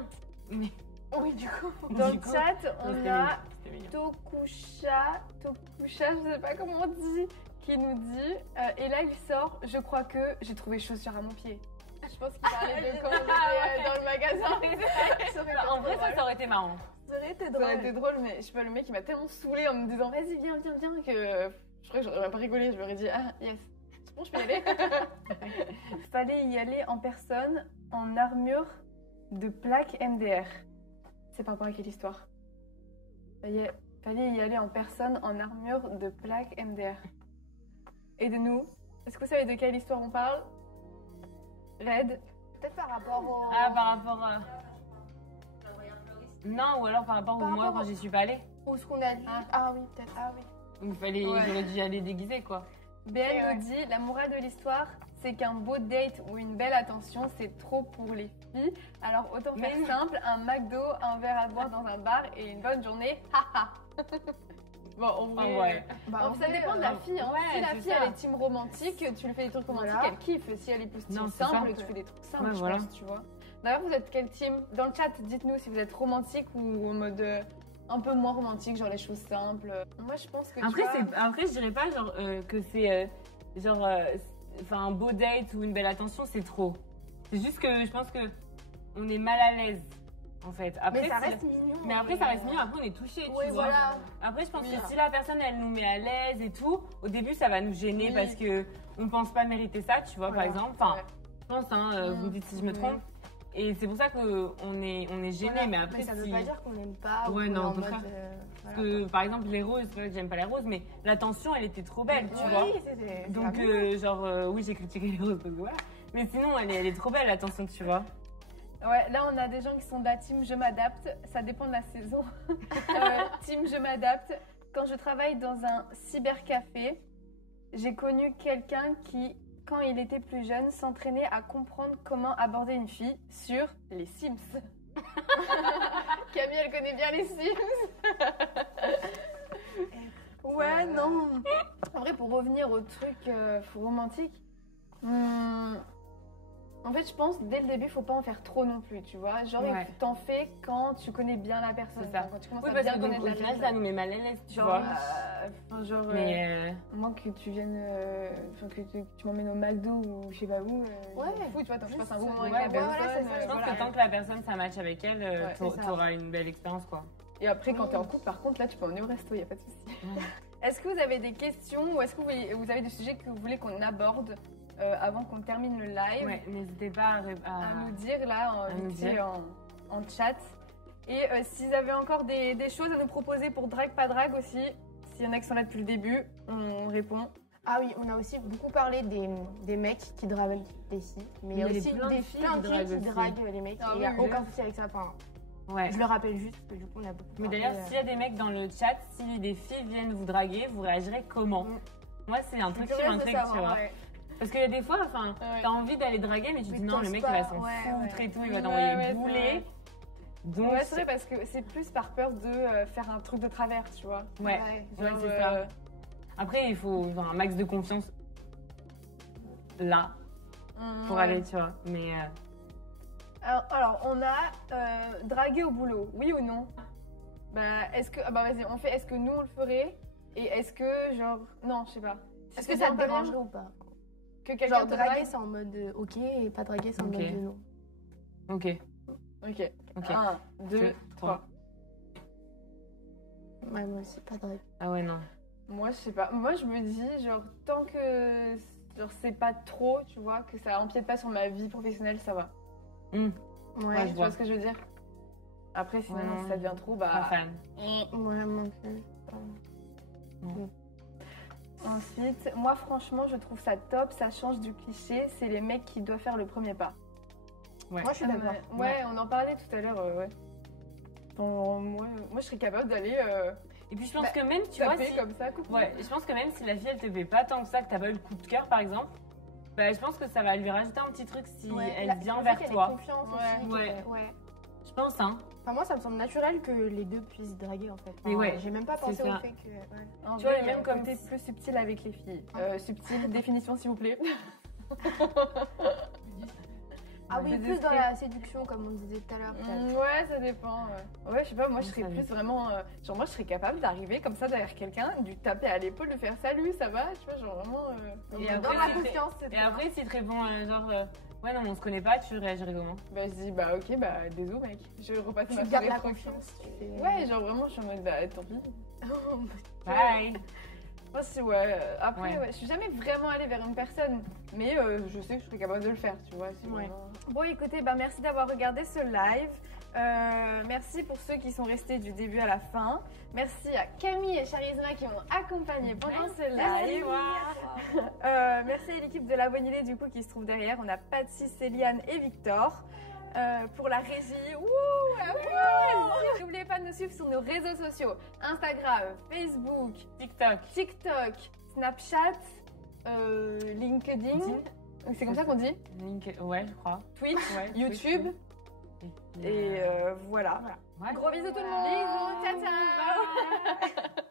Mais Oui, du coup. Dans du le coup, chat, c'était on mignon, a c'était mignon. Tokusha, je sais pas comment on dit, qui nous dit et là il sort, je crois que j'ai trouvé chaussures à mon pied. Je pense qu'il parlait de quand on était dans le magasin. Ça aurait En vrai, ça aurait été marrant. été Ça aurait été drôle, mais je sais pas, le mec il m'a tellement saoulé en me disant vas-y, viens, que je crois que j'aurais pas rigolé, je lui aurais dit ah yes, c'est bon, je peux y aller. Fallait y aller en personne, en armure de plaque MDR. C'est par rapport à quelle histoire? Fallait y aller en personne, en armure de plaque MDR. Aidez-nous. Est-ce que vous savez de quelle histoire on parle? Red. Peut-être par rapport au. Ah, par rapport à. Non, ou alors par rapport Par au moi rapport quand au- j'y suis pas allée. Ou ce qu'on a dit. Ah oui, peut-être. Ah oui. Donc, Ouais. j'aurais dû y aller déguisée, quoi. BN Ouais. nous dit la morale de l'histoire, c'est qu'un beau date ou une belle attention, c'est trop pour les filles. Alors autant Mais faire oui. simple, un McDo, un verre à boire dans un bar et une bonne journée. Haha. Bon, en vrai, Ah ouais. Bah, bon, en ça vrai, dépend de la fille. Hein. ouais, Si la c'est fille ça. elle est team romantique, tu lui fais des trucs romantiques, Voilà. elle kiffe. Si elle est plus team Non, c'est simple, ça. tu fais des trucs simples, Ouais, je voilà. pense, tu vois. D'ailleurs, vous êtes quel team? Dans le chat, dites-nous si vous êtes romantique ou en mode un peu moins romantique, genre les choses simples. Moi, je pense que tu Après, vois, après, je dirais pas genre, que c'est enfin un beau date ou une belle attention, c'est trop. C'est juste que je pense que on est mal à l'aise, en fait. Après, Mais ça si- reste mignon. mais après, ça reste mignon. Après, on est touché, tu Oui, vois. voilà. Après, je pense Oui. que si la personne, elle nous met à l'aise et tout, au début, ça va nous gêner Oui. parce que on pense pas mériter ça, tu vois, Voilà. par exemple. Enfin, Ouais. je pense, hein, vous me dites si je me Oui. trompe. Et c'est pour ça qu'on est gêné, Voilà. mais après, ça veut si... pas dire qu'on n'aime pas. Ouais, ou qu'on non, est en au contraire. mode, Parce voilà. que, par exemple, les roses, c'est vrai que j'aime pas les roses, mais l'attention, elle était trop belle, tu vois. Oui, c'est Donc, oui, j'ai critiqué les roses, parce que voilà. Mais sinon, elle est trop belle, l'attention, tu vois. Ouais, là on a des gens qui sont de la team je m'adapte, ça dépend de la saison. Team je m'adapte. Quand je travaille dans un cybercafé, j'ai connu quelqu'un qui, quand il était plus jeune, s'entraînait à comprendre comment aborder une fille sur les Sims. Camille, elle connaît bien les Sims. Ouais, non. En vrai, pour revenir au truc romantique, En fait, je pense dès le début, faut pas en faire trop non plus, tu vois. Genre, Ouais. t'en fais quand tu connais bien la personne. C'est ça. Enfin, quand tu commences Oui, à parce bien que donc, connaître au la final, ça personne. nous met mal à l'aise, tu Genre, vois. Mais Mais moi que tu viennes, enfin, que tu m'emmènes au McDo ou je sais pas où, je Ouais. m'en fous, tu vois, tant que je passe un bon Ouais, moment avec ouais, la voilà, personne. c'est ça. je pense voilà. que tant que la personne, ça match avec elle, Ouais, c'est ça. t'auras une belle expérience, quoi. Et après, quand t'es en couple, par contre, là, tu peux emmener au resto, y a pas de souci. Est-ce que vous avez des questions ou est-ce que vous avez des sujets que vous voulez qu'on aborde avant qu'on termine le live Ouais, n'hésitez pas à nous dire là nous vite fait, dire. en chat. Et si vous avez encore des choses à nous proposer pour drag pas drag aussi, s'il y en a qui sont là depuis le début, on répond. Ah oui, on a aussi beaucoup parlé des mecs qui draguent des filles. Mais il y a Mais il y a aussi plein de des filles plein qui de filles qui draguent aussi. draguent les mecs. Ah Et il n'y a oui, oui. aucun souci avec ça. Enfin, Ouais. je le rappelle juste parce que du coup, on a beaucoup Mais parlé, d'ailleurs, s'il y a des mecs dans le chat, si des filles viennent vous draguer, vous réagirez comment? Mm. Moi, c'est un truc qui Curieuse de m'intrigue, tu savoir, vois. ouais. Parce qu'il y a des fois, enfin, Ouais. t'as envie d'aller draguer, mais tu te Mais dis non, le t'oses mec, pas, il va s'en ouais, foutre ouais. et tout, il va Ouais, t'envoyer ouais, bouler. c'est Donc, Ouais, c'est vrai parce que c'est plus par peur de faire un truc de travers, tu vois. ouais, Ouais. ouais, c'est ça. Après, il faut genre, un max de confiance là pour ouais. aller, tu vois. Mais Alors, on a dragué au boulot, oui ou non? Bah, est-ce que. Ah bah, vas-y, on fait est-ce que nous on le ferait? Et est-ce que, genre. Non, je sais pas. Est-ce que ça te bien, dérangerait ou pas? que quelqu'un Genre, te draguer, drague? c'est en mode ok et pas draguer, c'est en Ok. mode non. ok, Ok. ok. 1, 2, Deux, 3. Ouais, moi aussi, pas draguer. Ah ouais, non. Moi, je sais pas. Moi, je me dis, genre, tant que. Genre, c'est pas trop, tu vois, que ça empiète pas sur ma vie professionnelle, ça va. Ouais, Ouais, je Tu vois. vois ce que je veux dire? Après, sinon, Ouais, non, si ça devient trop, Pas bah. fan. ouais, moi plus. Ensuite, moi, franchement, je trouve ça top, ça change du cliché, c'est les mecs qui doivent faire le premier pas. Ouais. Moi, je suis d'accord. Ouais, on en parlait tout à l'heure, ouais. Moi, je serais capable d'aller Et puis je pense Bah, que même, tu vois, taper si... comme ça, coucou. Ouais, je pense que même si la fille, elle te fait pas tant que ça, que t'as pas eu le coup de cœur, par exemple, bah, je pense que ça va lui rajouter un petit truc si elle vient vers toi. Confiance Ouais. aussi. Ouais. Ouais. Je pense, hein. Enfin, moi, ça me semble naturel que les deux puissent draguer en fait. Mais Enfin, ouais, j'ai même pas c'est pensé au ça. fait que. Ouais. En Tu vrai, vois, il y a même un comme côté si- plus subtil avec les filles. Subtil, définition s'il vous plaît. Ah oui, Plus plus dans discret. la séduction, comme on disait tout à l'heure. peut-être. Ouais, ça dépend. Ouais, je sais pas, moi je Ouais, serais ça plus dépend. vraiment. Genre, moi je serais capable d'arriver comme ça derrière quelqu'un, de lui taper à l'épaule, de faire salut, ça va, tu vois, genre vraiment. Et Dans après, la si confiance, c'est Et après, s'il te répond genre, ouais, non, on se connaît pas, tu réagirais comment? Bah, je dis, bah ok, bah désolé mec. Je repasse tu ma gardes soirée la tranquille. confiance. Tu fais... Ouais, genre vraiment, je suis en mode, bah tant pis. Bye! Moi, si, ouais. Après, Ouais. ouais, je suis jamais vraiment allée vers une personne, mais je sais que je serais capable de le faire, tu vois. si Ouais. vraiment- Bon, écoutez, bah, merci d'avoir regardé ce live. Merci pour ceux qui sont restés du début à la fin. Merci à Camille et Charisma qui m'ont accompagné pendant ce live. Merci à l'équipe de la Bonne Idée du coup qui se trouve derrière. On a Patsy, Céliane et Victor. Pour la régie, wouh, applause. N'oubliez pas de nous suivre sur nos réseaux sociaux Instagram, Facebook, TikTok. TikTok, Snapchat, LinkedIn. C'est comme ça qu'on dit. Link, ouais, je crois. Twitch, Ouais, YouTube. Twitch, Et voilà. Ouais. Gros bisous tout le monde. Bisous, ciao ciao.